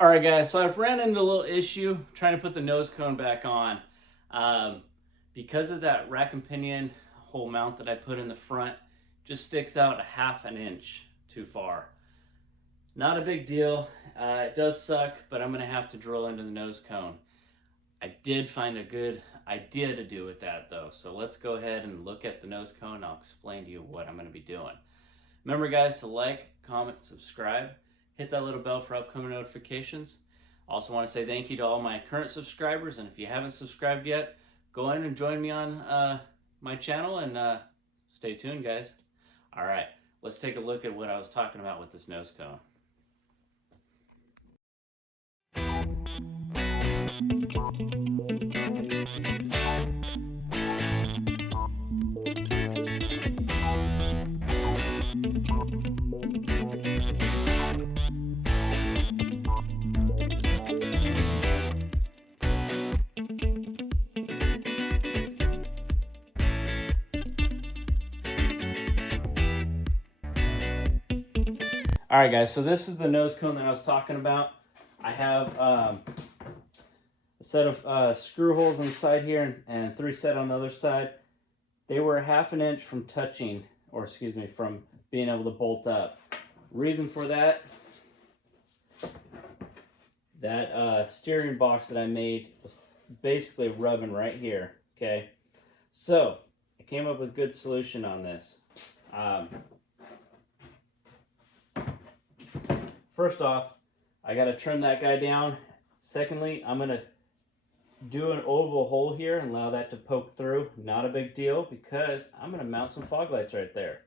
All right, guys, so I've ran into a little issue trying to put the nose cone back on. Because of that rack and pinion hole mount that I put in the front, just sticks out a ½ inch too far. Not a big deal. It does suck, but I'm gonna have to drill into the nose cone. I did find a good idea to do with that though. So let's go ahead and look at the nose cone. I'll explain to you what I'm gonna be doing. Remember, guys, to like, comment, subscribe. Hit that little bell for upcoming notifications. Also want to say thank you to all my current subscribers, and if you haven't subscribed yet, go in and join me on my channel, and stay tuned, guys. All right, let's take a look at what I was talking about with this nose cone. All right, guys, so this is the nose cone that I was talking about. I have a set of screw holes on the side here and 3 set on the other side. They were ½ inch from touching, or excuse me, from being able to bolt up. Reason for that, that steering box that I made was basically rubbing right here, okay? So, I came up with a good solution on this. First off, I got to trim that guy down. Secondly, I'm going to do an oval hole here and allow that to poke through. Not a big deal because I'm going to mount some fog lights right there.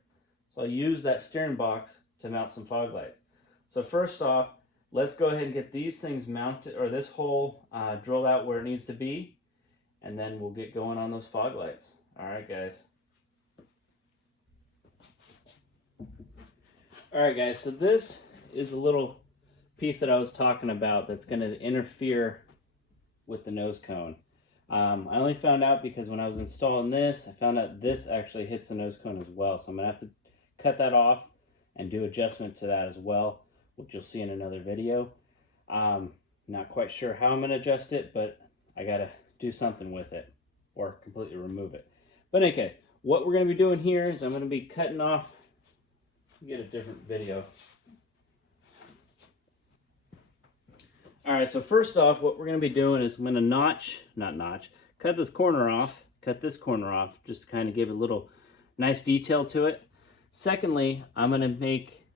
So I'll use that steering box to mount some fog lights. So first off, let's go ahead and get these things mounted, or this hole drilled out where it needs to be, and then we'll get going on those fog lights. All right, guys. All right, guys, so this is a little piece that I was talking about that's going to interfere with the nose cone. I only found out because when I was installing this, I found out this actually hits the nose cone as well. So I'm going to have to cut that off and do adjustment to that as well, which you'll see in another video. Not quite sure how I'm going to adjust it, but I got to do something with it or completely remove it. But in any case, what we're going to be doing here is I'm going to be cutting off, get a different video. All right, so first off, what we're going to be doing is I'm going to cut this corner off, just to kind of give a little nice detail to it. Secondly, I'm going to make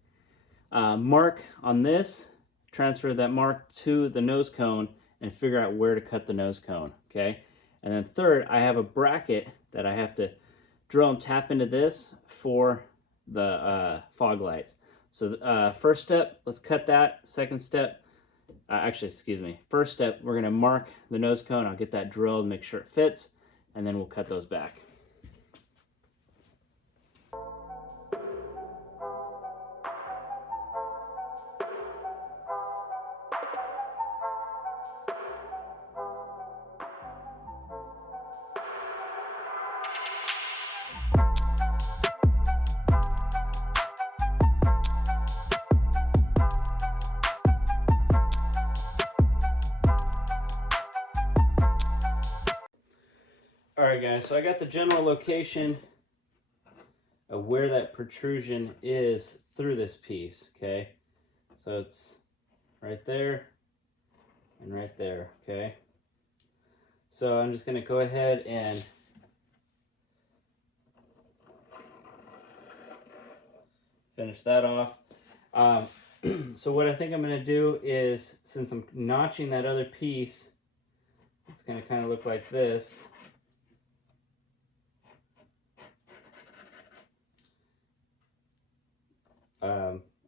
a mark on this, transfer that mark to the nose cone, and figure out where to cut the nose cone, okay? And then third, I have a bracket that I have to drill and tap into this for the fog lights. So first step, let's cut that. Second step, first step, we're going to mark the nose cone. I'll get that drilled, make sure it fits, and then we'll cut those back. Alright, guys, so I got the general location of where that protrusion is through this piece, okay? So it's right there and right there, okay? So I'm just going to go ahead and finish that off. So what I think I'm going to do is, since I'm notching that other piece, it's going to kind of look like this.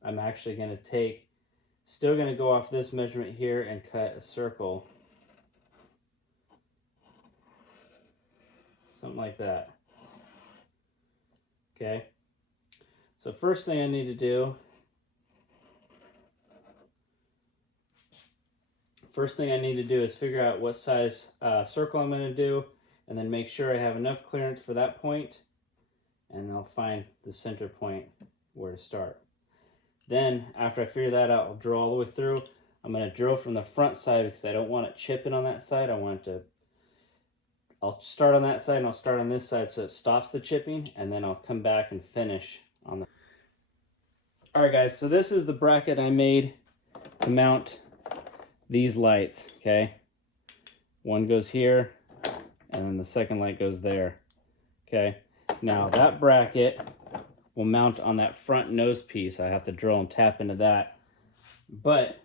I'm actually going to still going to go off this measurement here and cut a circle. Something like that. Okay. So first thing I need to do, is figure out what size circle I'm going to do, and then make sure I have enough clearance for that point, and I'll find the center point where to start. Then, after I figure that out, I'll draw all the way through. I'm going to drill from the front side because I don't want it chipping on that side. I want it to, I'll start on that side and I'll start on this side so it stops the chipping, and then I'll come back and finish on the... Alright guys, so this is the bracket I made to mount these lights, okay? One goes here, and then the second light goes there, okay? Now that bracket will mount on that front nose piece. I have to drill and tap into that. But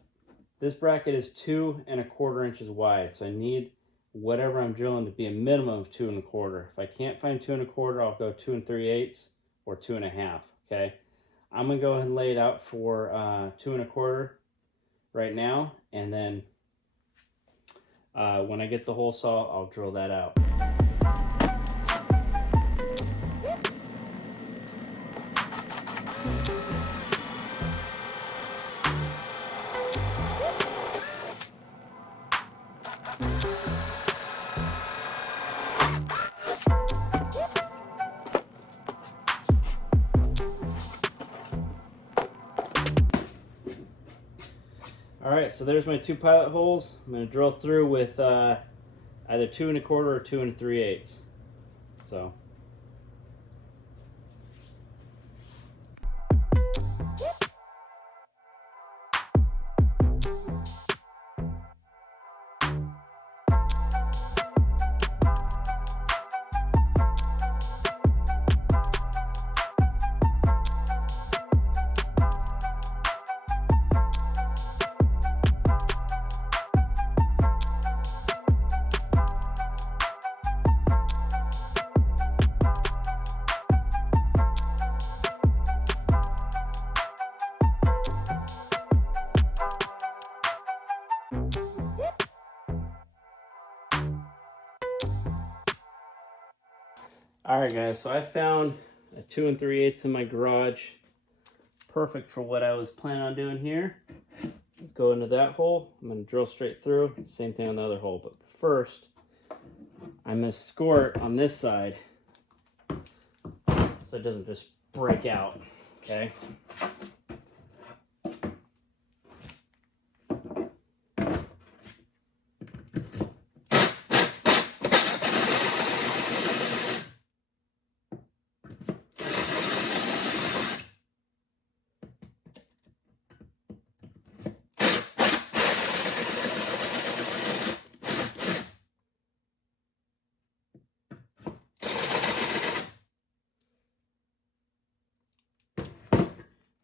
this bracket is 2 1/4 inches wide, so I need whatever I'm drilling to be a minimum of 2 1/4. If I can't find 2 1/4, I'll go 2 3/8 or 2 1/2, okay? I'm gonna go ahead and lay it out for 2 1/4 right now, and then when I get the hole saw, I'll drill that out. Alright, so there's my 2 pilot holes. I'm going to drill through with either 2 1/4 or 2 3/8. So. Alright guys, so I found a 2 3/8 in my garage. Perfect for what I was planning on doing here. Let's go into that hole. I'm going to drill straight through. Same thing on the other hole. But first, I'm going to score it on this side so it doesn't just break out. Okay?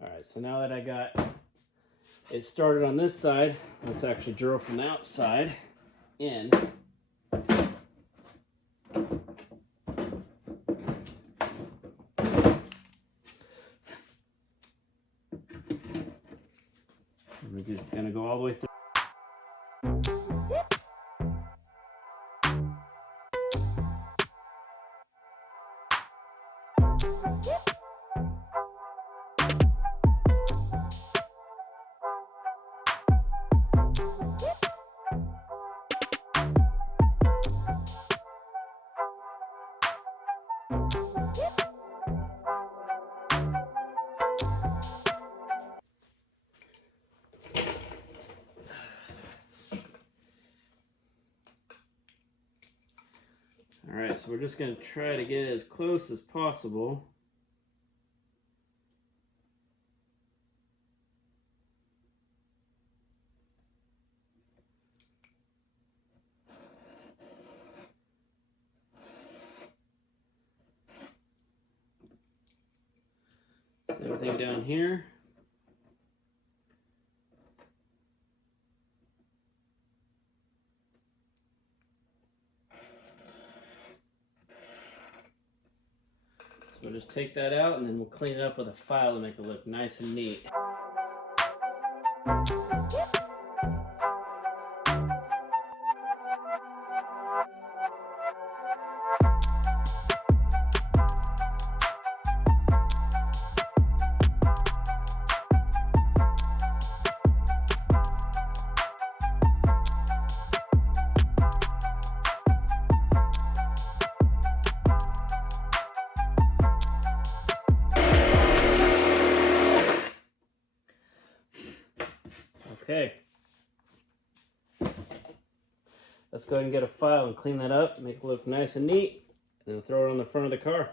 Alright, so now that I got it started on this side, let's actually drill from the outside in. We're just going to go all the way through. Alright, so we're just going to try to get it as close as possible. So everything down here. We'll just take that out and then we'll clean it up with a file to make it look nice and neat. let's go ahead and get a file and clean that up, make it look nice and neat, and then throw it on the front of the car.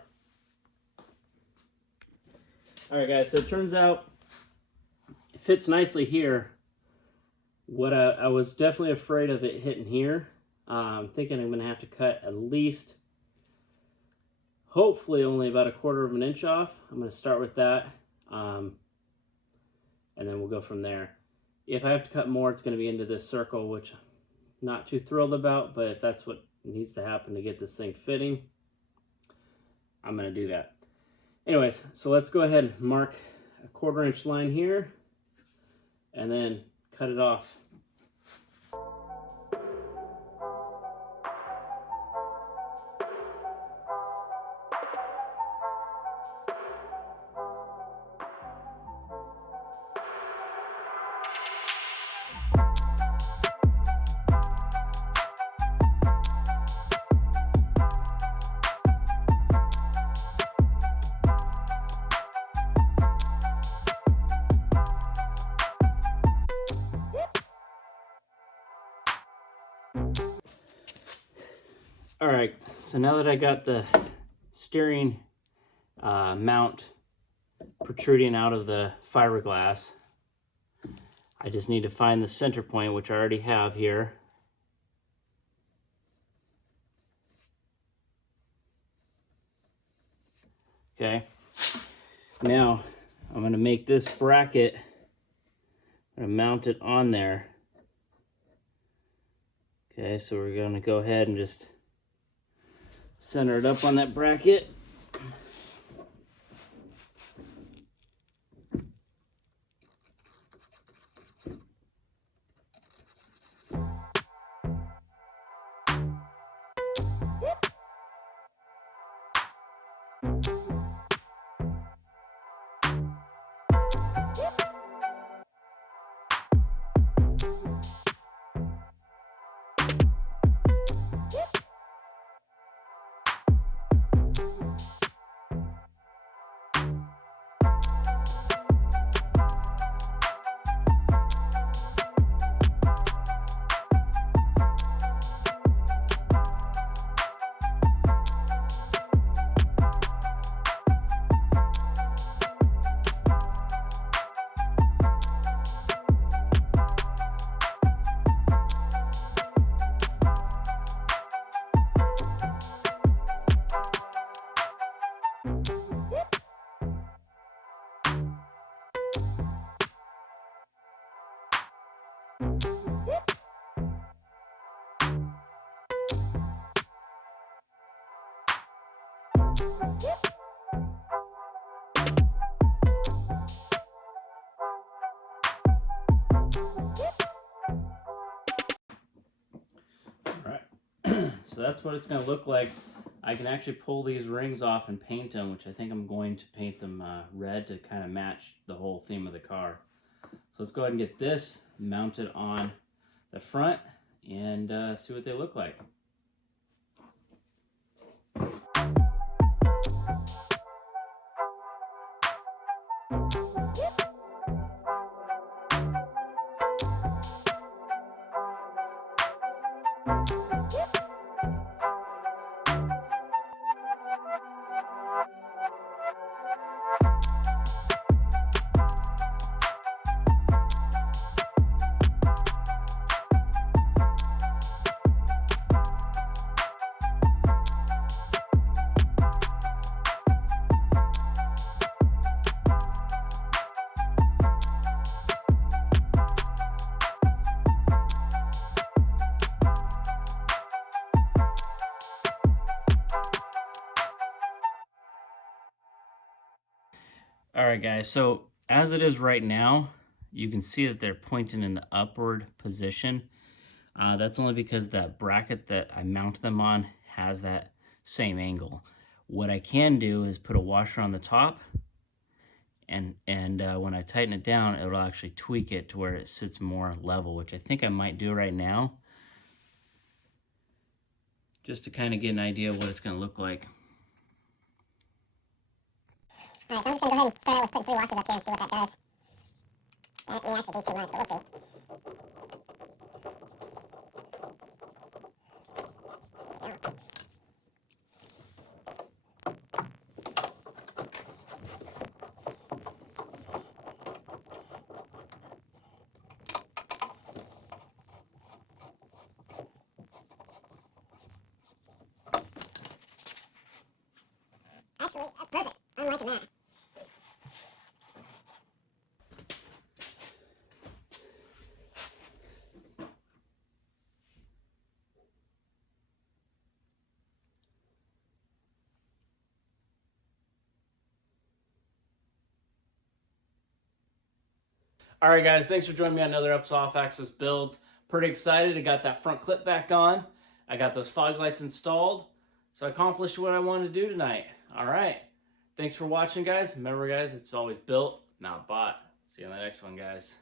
Alright guys, so it turns out it fits nicely here. What I was definitely afraid of it hitting here. I'm thinking I'm going to have to cut at least, hopefully only about 1/4 of an inch off. I'm going to start with that, and then we'll go from there. If I have to cut more, it's going to be into this circle, which I'm not too thrilled about, but if that's what needs to happen to get this thing fitting, I'm going to do that. Anyways, so let's go ahead and mark a 1/4 inch line here, and then cut it off. Alright, so now that I got the steering mount protruding out of the fiberglass, I just need to find the center point, which I already have here. Okay, now I'm going to make this bracket, I'm going to mount it on there. Okay, so we're going to go ahead and just center it up on that bracket. So that's what it's going to look like. I can actually pull these rings off and paint them, which I think I'm going to paint them red to kind of match the whole theme of the car. So let's go ahead and get this mounted on the front and see what they look like. Alright guys, so as it is right now, you can see that they're pointing in the upward position. That's only because that bracket that I mount them on has that same angle. What I can do is put a washer on the top, and when I tighten it down, it'll actually tweak it to where it sits more level, which I think I might do right now, just to kind of get an idea of what it's going to look like. Alright, so I'm just going to go ahead and start out with putting 3 washers up here and see what that does. That may actually be too much, but we'll see. Look at that. All right, guys, thanks for joining me on another episode of Off-Axis Builds. Pretty excited. I got that front clip back on. I got those fog lights installed. So I accomplished what I wanted to do tonight. All right. Thanks for watching, guys. Remember, guys, it's always built, not bought. See you on the next one, guys.